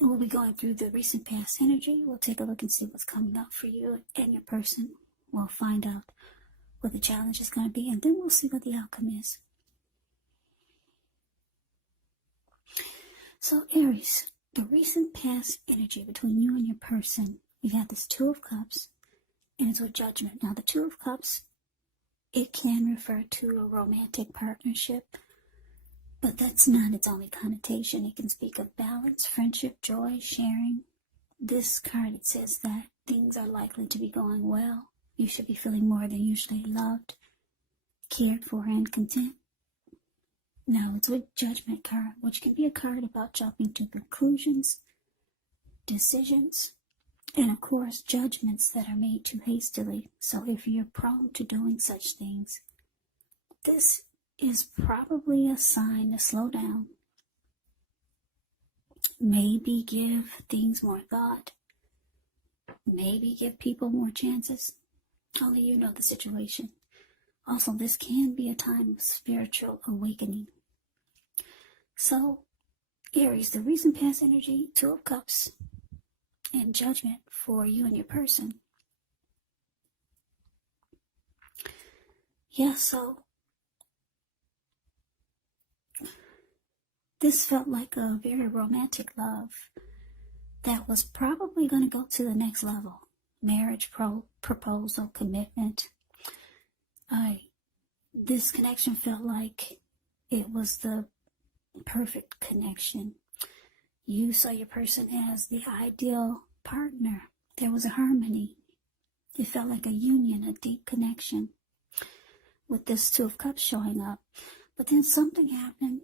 We'll be going through the recent past energy. We'll take a look and see what's coming up for you and your person. We'll find out what the challenge is going to be, and then we'll see what the outcome is. So Aries, the recent past energy between you and your person, we got this Two of Cups, and it's with Judgment. Now the Two of Cups, it can refer to a romantic partnership, but that's not its only connotation. It can speak of balance, friendship, joy, sharing. This card, it says that things are likely to be going well. You should be feeling more than usually loved, cared for, and content. Now, it's with Judgment card, which can be a card about jumping to conclusions, decisions, and of course, judgments that are made too hastily. So if you're prone to doing such things, this is probably a sign to slow down. Maybe give things more thought. Maybe give people more chances. Only you know the situation. Also, this can be a time of spiritual awakening. So, Aries, the recent past energy, Two of Cups, and Judgment for you and your person. Yeah, so this felt like a very romantic love that was probably going to go to the next level. Marriage, proposal, commitment. This connection felt like it was the perfect connection. You saw your person as the ideal partner. There was a harmony. It felt like a union, a deep connection with this Two of Cups showing up. But then something happened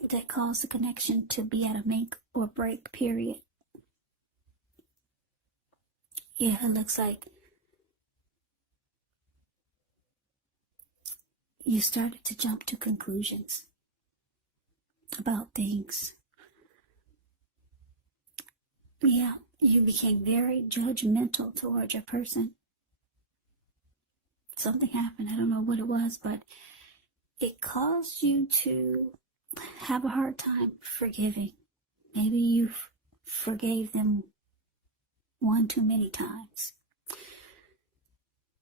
that caused the connection to be at a make or break period. Yeah, it looks like you started to jump to conclusions about things. Yeah, you became very judgmental towards your person. Something happened, I don't know what it was, but it caused you to have a hard time forgiving. Maybe you forgave them one too many times.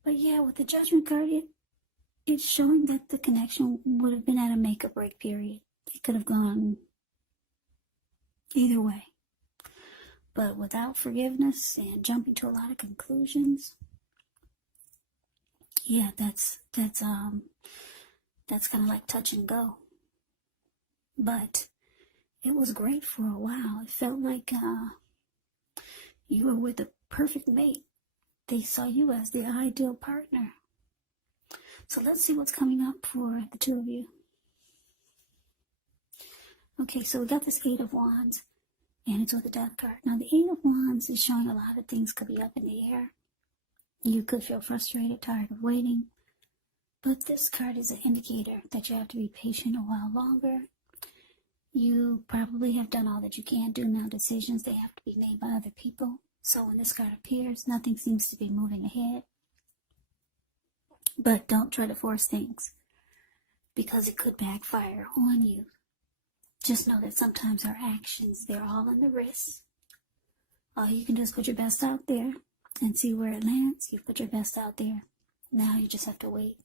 But yeah, with the Judgment card, it's showing that the connection would have been at a make or break period. It could have gone either way. But without forgiveness and jumping to a lot of conclusions, yeah, that's kind of like touch and go. But it was great for a while. It felt like you were with a perfect mate. They saw you as the ideal partner. So let's see what's coming up for the two of you. Okay, so we got this Eight of Wands, and it's with the Death card. Now, the Eight of Wands is showing a lot of things could be up in the air. You could feel frustrated, tired of waiting. But this card is an indicator that you have to be patient a while longer. You probably have done all that you can do. Now decisions, they have to be made by other people. So when this card appears, nothing seems to be moving ahead. But don't try to force things, because it could backfire on you. Just know that sometimes our actions, they're all in the wrist. All you can do is put your best out there and see where it lands. You put your best out there. Now you just have to wait.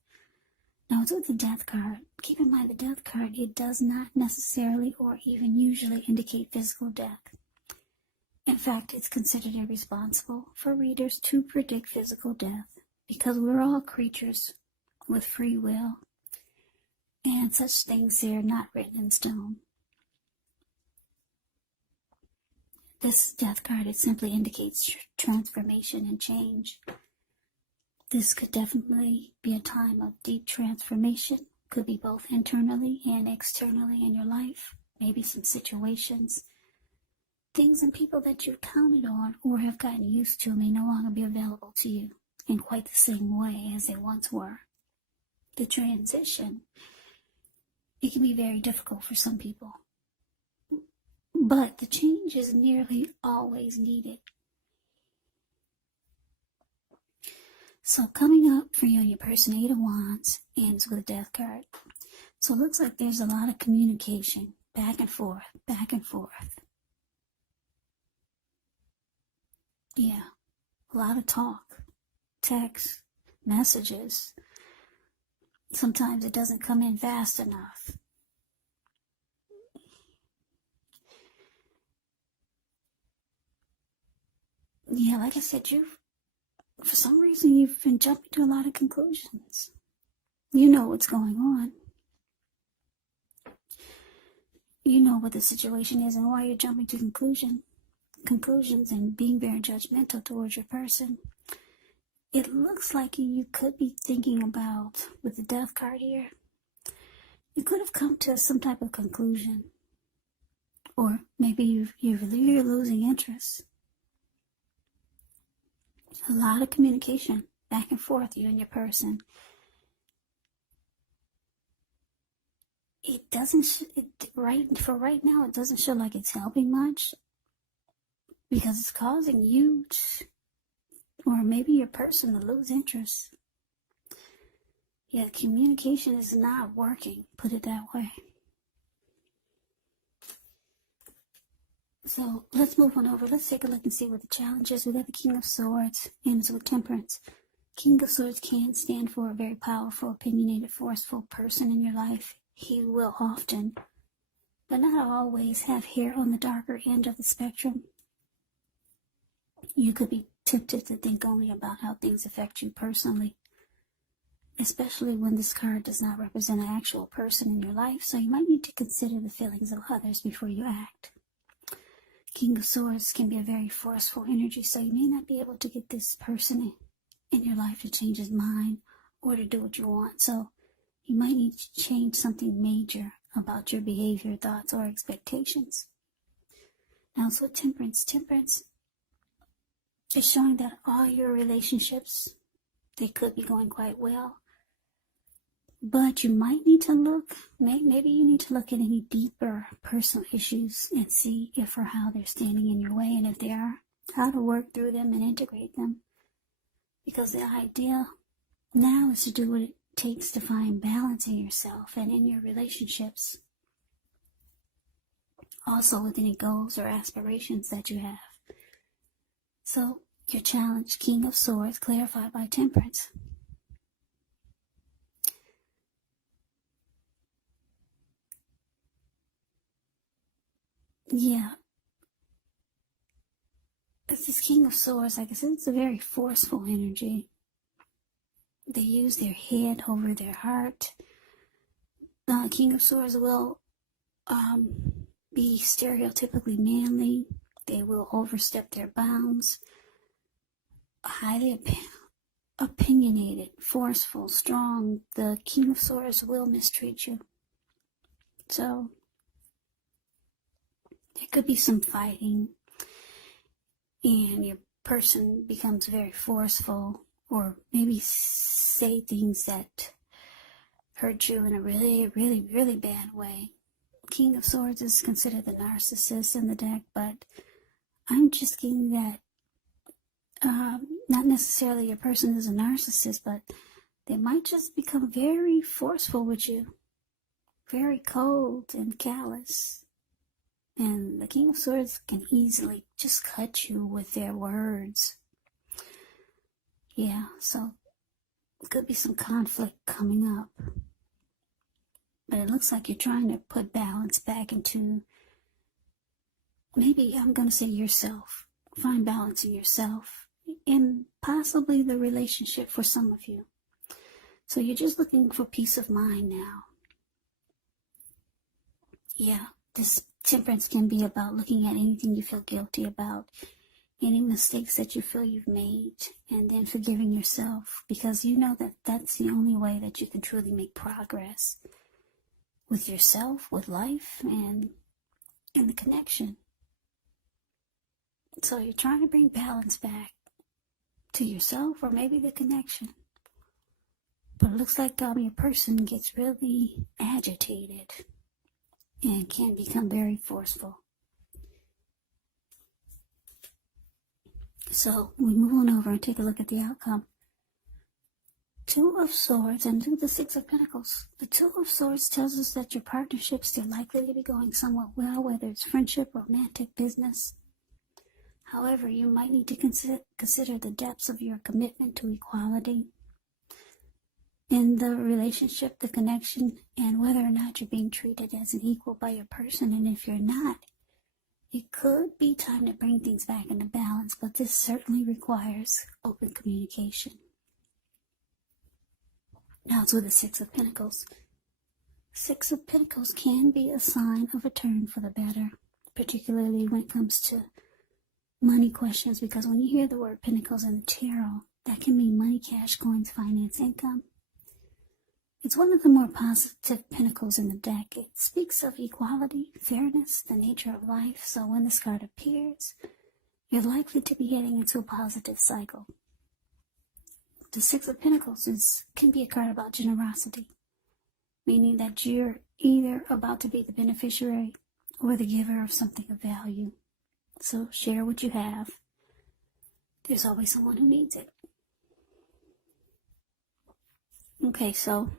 Now it's with the Death card. Keep in mind the Death card, it does not necessarily or even usually indicate physical death. In fact, it's considered irresponsible for readers to predict physical death, because we're all creatures with free will, and such things are not written in stone. This Death card, it simply indicates transformation and change. This could definitely be a time of deep transformation. Could be both internally and externally in your life. Maybe some situations, things and people that you've counted on or have gotten used to may no longer be available to you in quite the same way as they once were. The transition, it can be very difficult for some people. But the change is nearly always needed. So coming up for you and your person, Eight of Wands, ends with a Death card. So it looks like there's a lot of communication, back and forth, back and forth. Yeah, a lot of talk, text, messages. Sometimes it doesn't come in fast enough. Yeah, like I said, for some reason, you've been jumping to a lot of conclusions. You know what's going on. You know what the situation is and why you're jumping to conclusions and being very judgmental towards your person. It looks like you could be thinking about, with the Death card here, you could have come to some type of conclusion. Or maybe you're losing interest. A lot of communication back and forth, you and your person. It doesn't, for right now, it doesn't show like it's helping much, because it's causing you or maybe your person to lose interest. Yeah, communication is not working, put it that way. So let's move on over. Let's take a look and see what the challenge is. We got the King of Swords ends with Temperance. King of Swords can stand for a very powerful, opinionated, forceful person in your life. He will often, but not always, have hair on the darker end of the spectrum. You could be tempted to think only about how things affect you personally, especially when this card does not represent an actual person in your life, so you might need to consider the feelings of others before you act. King of Swords can be a very forceful energy, so you may not be able to get this person in your life to change his mind or to do what you want, so you might need to change something major about your behavior, thoughts, or expectations. Now, it's with Temperance. Temperance is showing that all your relationships, they could be going quite well, but you might need to look, maybe you need to look at any deeper personal issues and see if or how they're standing in your way, and if they are, how to work through them and integrate them. Because the idea now is to do what it takes to find balance in yourself and in your relationships. Also with any goals or aspirations that you have. So, your challenge, King of Swords, clarified by Temperance. Yeah. This King of Swords, like I said, it's a very forceful energy. They use their head over their heart. King of Swords will be stereotypically manly. They will overstep their bounds. Highly opinionated, forceful, strong. The King of Swords will mistreat you. So, there could be some fighting, and your person becomes very forceful, or maybe say things that hurt you in a really, really, really bad way. King of Swords is considered the narcissist in the deck, but I'm just getting that not necessarily your person is a narcissist, but they might just become very forceful with you, very cold and callous. And the King of Swords can easily just cut you with their words. Yeah, so it could be some conflict coming up. But it looks like you're trying to put balance back into, maybe I'm going to say yourself. Find balance in yourself and possibly the relationship for some of you. So you're just looking for peace of mind now. Yeah, this Temperance can be about looking at anything you feel guilty about, any mistakes that you feel you've made, and then forgiving yourself, because you know that that's the only way that you can truly make progress with yourself, with life, and the connection. So you're trying to bring balance back to yourself, or maybe the connection. But it looks like your person gets really agitated and can become very forceful. So we move on over and take a look at the outcome. Two of Swords and the Six of Pentacles. The Two of Swords tells us that your partnership's still likely to be going somewhat well, whether it's friendship, romantic, business. However, you might need to consider the depths of your commitment to equality in the relationship, the connection, and whether or not you're being treated as an equal by your person. And if you're not, it could be time to bring things back into balance, but this certainly requires open communication. Now it's with the Six of Pentacles. Six of Pentacles can be a sign of a turn for the better, particularly when it comes to money questions, because when you hear the word Pentacles in the tarot, that can mean money, cash, coins, finance, income. It's one of the more positive pentacles in the deck. It speaks of equality, fairness, the nature of life. So when this card appears, you're likely to be heading into a positive cycle. The Six of Pentacles can be a card about generosity, meaning that you're either about to be the beneficiary or the giver of something of value. So share what you have. There's always someone who needs it. Okay, so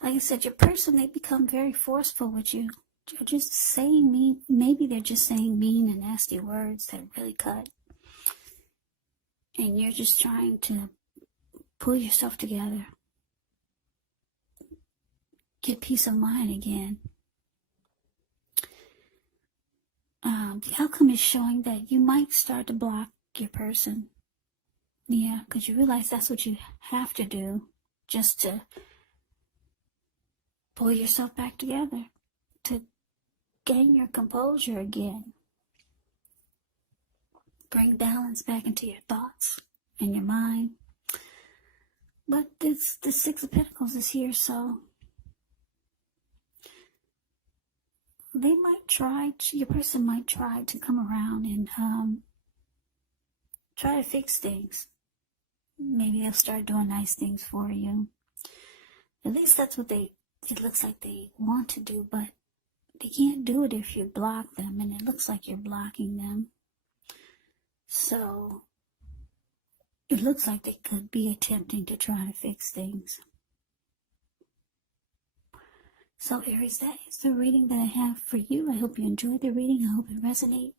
like I said, your person, they become very forceful with you. They're just saying mean, maybe they're just saying mean and nasty words that really cut. And you're just trying to pull yourself together. Get peace of mind again. The outcome is showing that you might start to block your person. Yeah, because you realize that's what you have to do just to pull yourself back together, to gain your composure again. Bring balance back into your thoughts and your mind. But the Six of Pentacles is here, so they might try, your person might try to come around and try to fix things. Maybe they'll start doing nice things for you. At least that's what it looks like they want to do, but they can't do it if you block them, and it looks like you're blocking them. So it looks like they could be attempting to try to fix things. So Aries, that is the reading that I have for you. I hope you enjoyed the reading. I hope it resonates.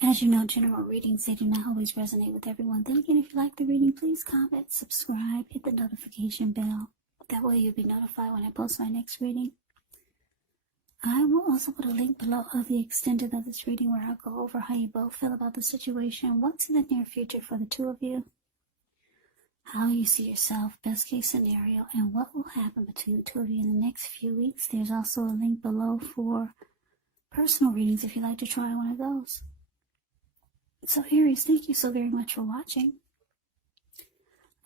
As you know, general readings, they do not always resonate with everyone. Then again, if you like the reading, please comment, subscribe, hit the notification bell. That way you'll be notified when I post my next reading. I will also put a link below of the extended of this reading where I'll go over how you both feel about the situation, what's in the near future for the two of you, how you see yourself, best case scenario, and what will happen between the two of you in the next few weeks. There's also a link below for personal readings if you'd like to try one of those. So Aries, thank you so very much for watching.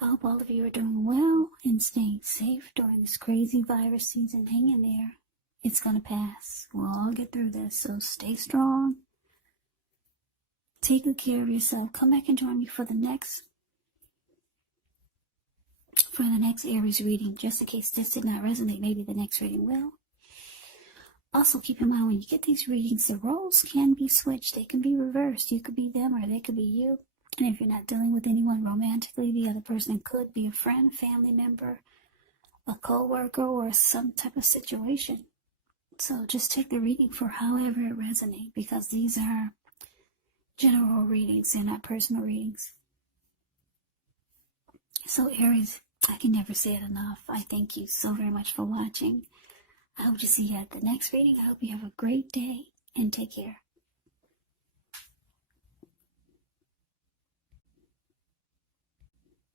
I hope all of you are doing well and staying safe during this crazy virus season. Hang in there. It's going to pass. We'll all get through this, so stay strong. Take good care of yourself. Come back and join me for the next Aries reading. Just in case this did not resonate, maybe the next reading will. Also, keep in mind when you get these readings, the roles can be switched. They can be reversed. You could be them or they could be you. And if you're not dealing with anyone romantically, the other person could be a friend, family member, a co-worker, or some type of situation. So just take the reading for however it resonates, because these are general readings. They're not personal readings. So Aries, I can never say it enough. I thank you so very much for watching. I hope to see you at the next reading. I hope you have a great day and take care.